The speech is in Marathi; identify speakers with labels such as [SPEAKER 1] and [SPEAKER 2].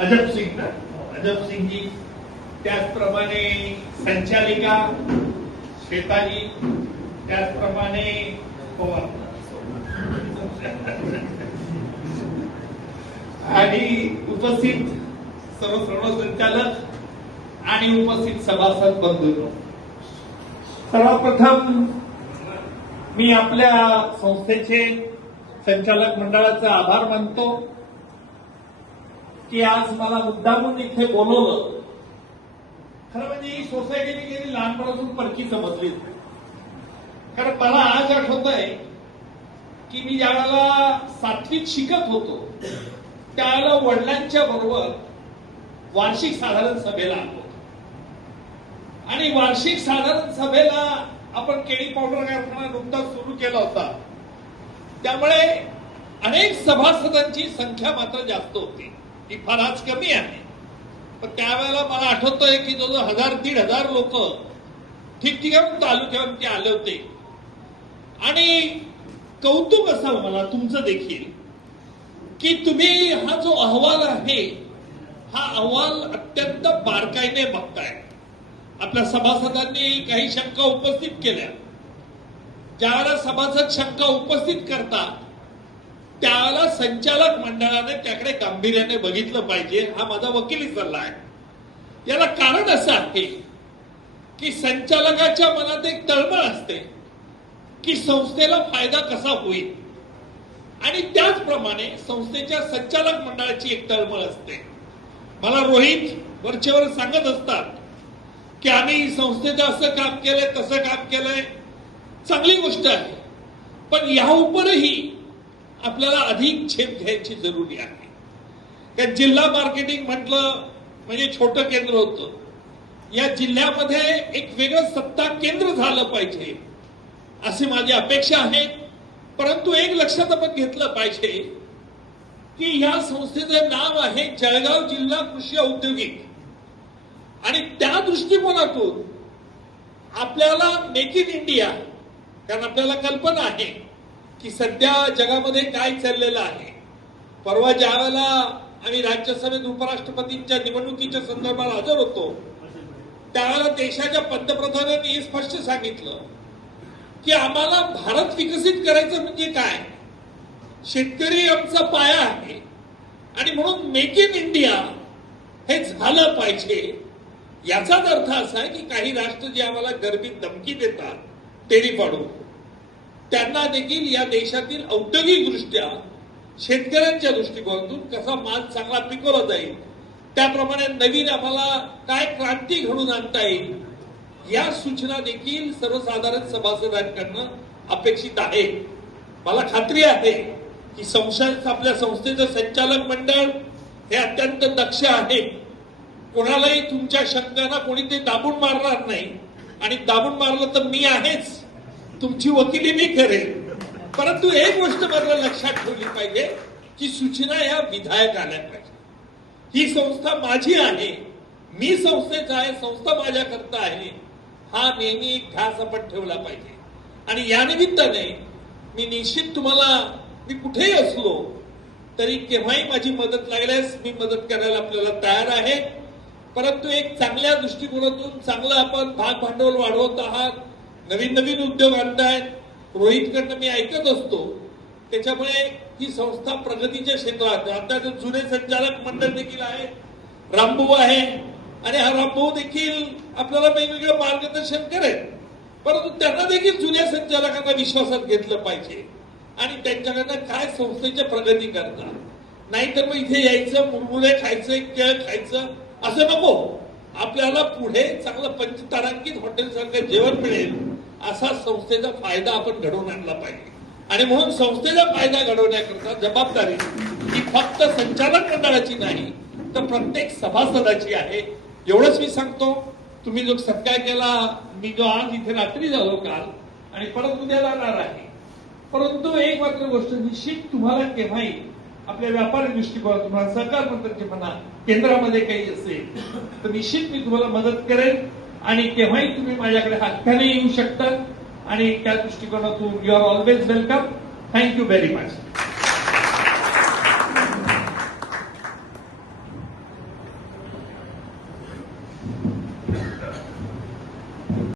[SPEAKER 1] अजब सिंग अजब सिंगजी त्याचप्रमाणे संचालिका श्वेताजी. त्याचप्रमाणे आणि उपस्थित सर्व सर्व संचालक आणि उपस्थित सभासद बंधू सर्वप्रथम मी आपल्या संस्थेचे संचालक मंडळाचा आभार मानतो. की आज मला मुद्दामून इथे बोलवलं. खरं म्हणजे ही सोसायटी मी गेली लहानपणापासून परकी समजली. कारण मला आज आठवत आहे की मी ज्या वेळेला सातवीत शिकत होतो त्यावेळेला वडिलांच्या बरोबर वार्षिक साधारण सभेला आलो होतो. आणि वार्षिक साधारण सभेला आपण केळी पावडर कारखाना नुकताच सुरू केला होता. त्यामुळे अनेक सभासदांची संख्या मात्र जास्त होती. ती फार आज कमी आहे. पण त्यावेळेला मला आठवतंय की जवळ हजार दीड हजार लोक ठिकठिकाण तालुक्यावर ते आले होते. आणि कौतुक असावं मला तुमचं देखील की तुम्ही हा जो अहवाल आहे हा अहवाल अत्यंत बारकाईने बघताय. आपल्या सभासदांनी काही शंका उपस्थित केल्या. ज्यावेळेला सभासद शंका उपस्थित करतात त्याला संचालक मंडळाने त्याकडे गांभीर्याने बघितलं पाहिजे. हा माझा वकिली सल्ला आहे. याला कारण असं आहे की संचालकाच्या मनात एक तळमळ असते की संस्थेला फायदा कसा होईल. आणि त्याचप्रमाणे संस्थेच्या संचालक मंडळाची एक तळमळ असते. मला रोहित वरचेवर सांगत असतात की आम्ही संस्थेचं असं काम केलंय तसं काम केलंय. चांगली गोष्ट आहे. पण या उपरही आपल्याला अधिक झेप घ्यायची जरुरी आहे. त्या जिल्हा मार्केटिंग म्हटलं म्हणजे छोटं केंद्र होतं. या जिल्ह्यामध्ये एक वेगळं सत्ता केंद्र झालं पाहिजे अशी माझी अपेक्षा आहे. परंतु एक लक्षात आपण घेतलं पाहिजे की या संस्थेचं नाव आहे जळगाव जिल्हा कृषी औद्योगिक. आणि त्या दृष्टिकोनातून आपल्याला मेक इन इंडिया कारण आपल्याला कल्पना आहे की सध्या जगामध्ये काय चाललेलं आहे? परवा ज्या वेळेला आम्ही राज्यसभेत उपराष्ट्रपतींच्या निवडणुकीच्या संदर्भात हजर होतो त्यावेळेला देशाच्या पंतप्रधानांनी हे स्पष्ट सांगितलं की आम्हाला भारत विकसित करायचं म्हणजे काय? शेतकरी आमचा पाया आहे आणि म्हणून मेक इन इंडिया हे झालं पाहिजे. याचाच अर्थ असा आहे की काही राष्ट्र जे आम्हाला गर्दीत धमकी देतात तेरी पाडू त्यांना देखील या देशातील औद्योगिक दृष्ट्या शेतकऱ्यांच्या दृष्टिकोनातून कसा माल चांगला पिकवला जाईल त्याप्रमाणे नवीन आम्हाला काय क्रांती घडून आणता येईल या सूचना देखील सर्वसाधारण सभासदांकडनं अपेक्षित आहे. मला खात्री आहे की संस्था आपल्या संस्थेचं संचालक मंडळ हे अत्यंत दक्ष आहे. कोणालाही तुमच्या शंकांना कोणी ते दाबून मारणार नाही. आणि दाबून मारलं तर मी आहेच. तुमची वकिली मी करेन. परंतु एक गोष्ट मला लक्षात ठेवली पाहिजे की सूचना या विधायक आल्या पाहिजे. ही संस्था माझी आहे. मी संस्थेचा आहे संस्था माझ्याकरता आहे. हा नेहमी एक ध्यास आपण ठेवला पाहिजे. आणि या निमित्ताने मी निश्चित तुम्हाला मी कुठेही असलो तरी केव्हाही माझी मदत लागल्यास मी मदत करायला आपल्याला तयार आहे. परंतु एक चांगल्या दृष्टिकोनातून चांगलं आपण भाग भांडवल वाढवत आहात नवीन नवीन उद्योग आणतायत. रोहितकडनं मी ऐकत असतो. त्याच्यामुळे ही संस्था प्रगतीच्या क्षेत्रात आता जुने संचालक मंडळ देखील आहे रामभाऊ आहे. आणि हा रामभाऊ देखील आपल्याला वेगवेगळं मार्गदर्शन करेल. परंतु त्यांना देखील जुन्या संचालकांना विश्वासात घेतलं पाहिजे. आणि त्यांच्याकडनं काय संस्थेची प्रगती करतात. नाहीतर मग इथे यायचं मुरमुरे खायचं केळ खायचं असं नको. आपल्याला पुढे चांगलं पंचतारांकित हॉटेल सारखं जेवण मिळेल. असा संस्थेचा फायदा आपण घडवून आणला पाहिजे. आणि म्हणून संस्थेचा फायदा घडवण्याकरता जबाबदारी ही फक्त संचालक मंडळाची नाही तर प्रत्येक सभासदाची आहे. एवढंच मी सांगतो तुम्ही जो सत्कार केला मी जो आज इथे रात्री झालो काल आणि परत उद्या जाणार आहे. परंतु एक मात्र गोष्ट निश्चित तुम्हाला केव्हाही आपल्या व्यापारी दृष्टिकोनातून म्हणा सहकार मंत्र्यांचे म्हणा केंद्रामध्ये काही असेल तर निश्चित मी तुम्हाला मदत करेन. आणि केव्हाही तुम्ही माझ्याकडे हक्काने येऊ शकता. आणि त्या दृष्टिकोनातून you are always welcome thank you very much